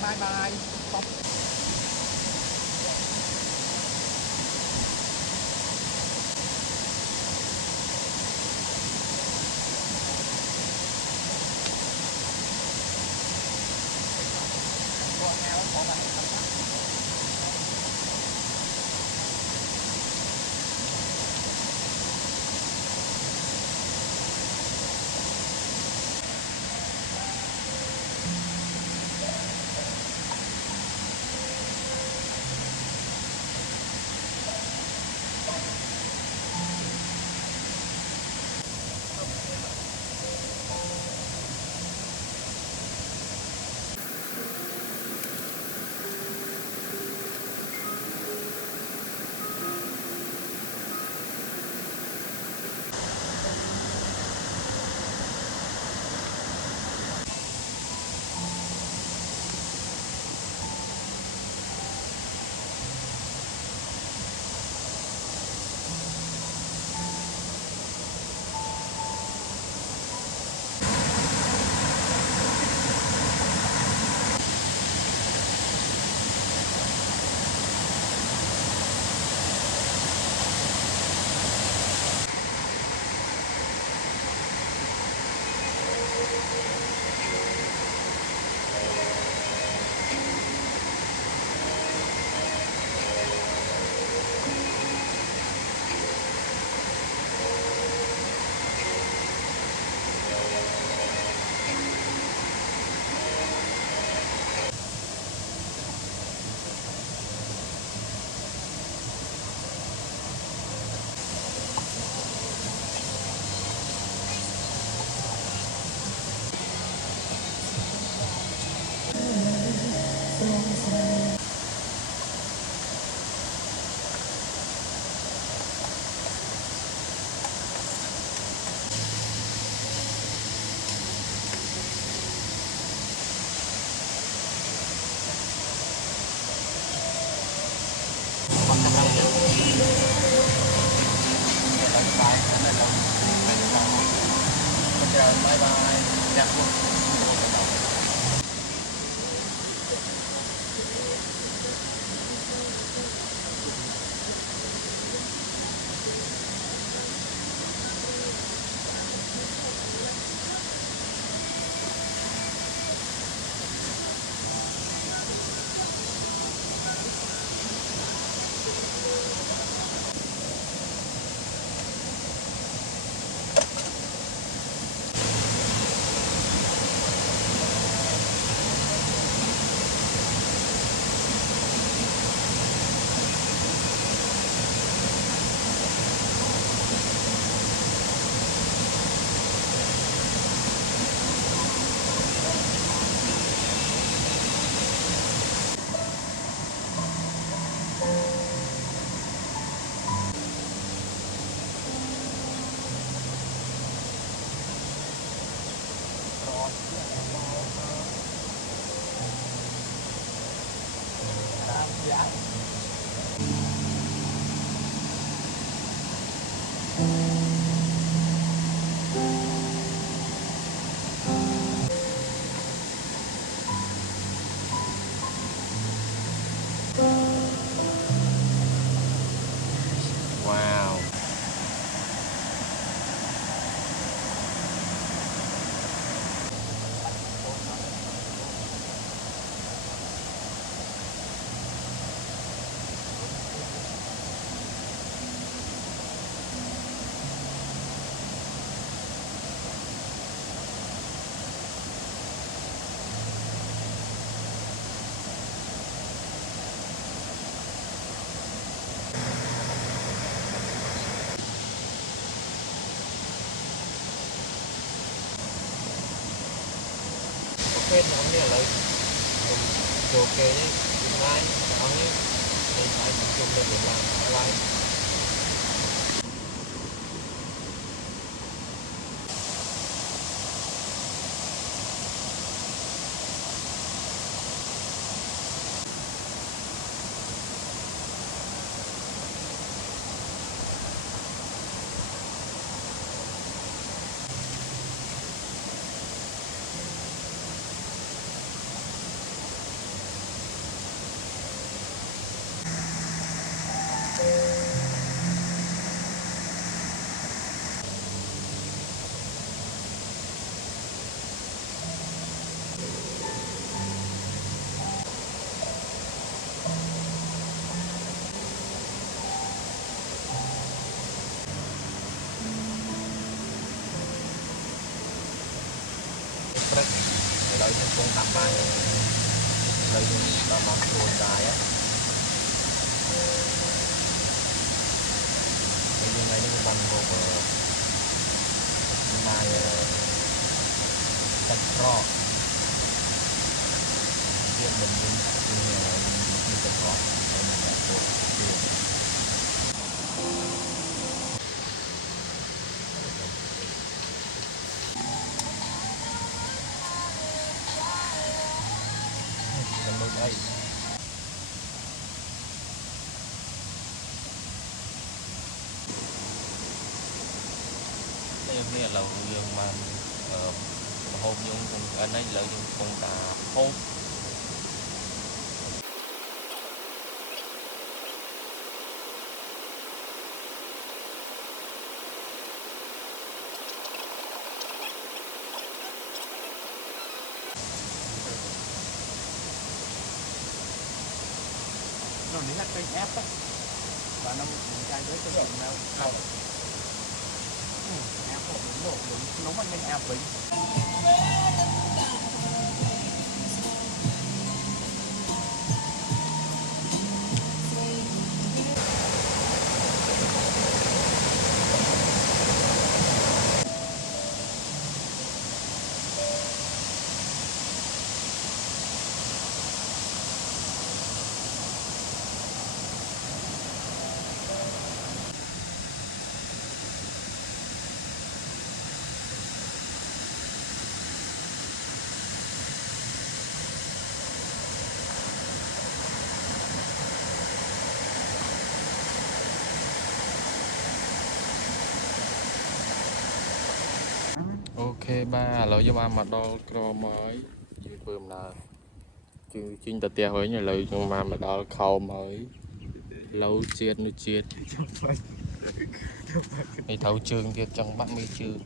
Bye bye. Stop. Bye bye. phết nó nghe lời đồ kê ấy ngay nó ấy thì phải tập trung lên việc làm lạiព្រឹកឥឡូវយើងកំពុងដាក់បាយឥឡូវយើងដល់មកគ្រួសារហើយយើងថ្ងៃនេះបានមកបាយសាច់ក្រកទៀតមិនយើងគឺសាច់ក្រកហើយនឹងដាក់ពោតទៀតចំណុចអីនេះឥឡូវយើងបានហូបយើងក្នុងឥឡូវយើងកំពុងតែហូបnó ní là cây ép á và nó chai với cái gì nào không ép không đúng đúng nó mà nên ép vậy ok baឥឡូវយើងបានមកដល់ក្រមហើយយើងធ្វើដំណើរគឺជិញទៅផ្ទះវិញឥឡូវយើងបានមកដល់ខោមហើយឡូវជាតិនៅជាតិហើយត្រូវជើងទៀតចង់បាក់មេជើង